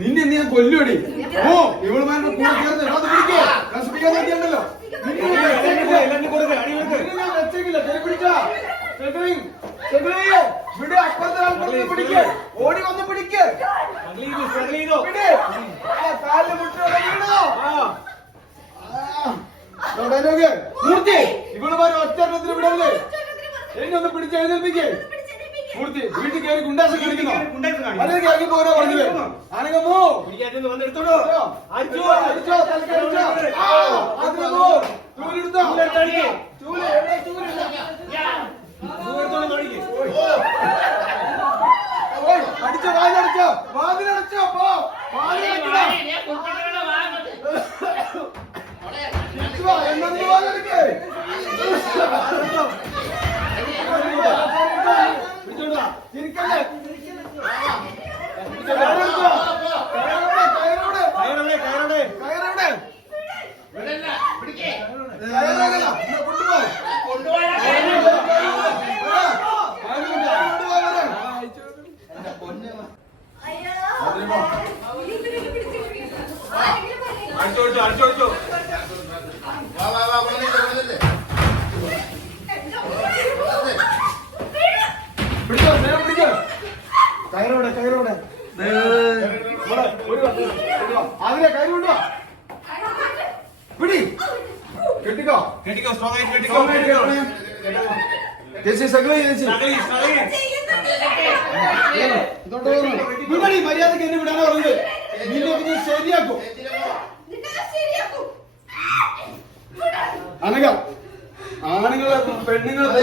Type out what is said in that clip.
നിന്നെ ഞാൻ കൊല്ലുവടി. ഓ ഇവളുമാരുടെ കൂടെ ചേർന്ന് അത് പിടിക്കോ നശിപ്പിക്കാൻ നോക്കിയുണ്ടല്ലോ. ഓടി വന്ന് പിടിക്ക്. മൂർത്തി ഇവളുമാരെ ഒറ്റ വിടല്ലേ. എന്നെ ഒന്ന് പിടിച്ച് എഴുന്നേൽപ്പിക്കേ. മൂർത്തി വീട്ടിൽ കയറി ഗുണ്ടാസ് കളിക്കുന്നു. അതിലേക്ക് ഇറങ്ങി പോരാ പറഞ്ഞത്. അനങ്ങമോ വന്നെടുത്തോളൂ. അടിച്ചോ വാതിലടച്ചോ വാതിലടച്ചോ പോ എന്നൊന്ന് വാതിലടക്കേ. ചിരിക്കല്ലേ അടിച്ചോടിച്ചോ കയറോടെ അതിലെ കയറി കൊണ്ടുവാ. പിടി കെട്ടിക്കോ സ്ട്രോങ് ആയിട്ട് കെട്ടിക്കോ. ചേച്ചി സകലേ ചേച്ചി ഇതോടെ മര്യാദക്ക് എന്നെ വിടാനാ പറഞ്ഞത്. നിന്നൊക്കെ ഞാൻ ശരിയാക്കും. അനക ആണുങ്ങളെ പെണ്ണുങ്ങളെ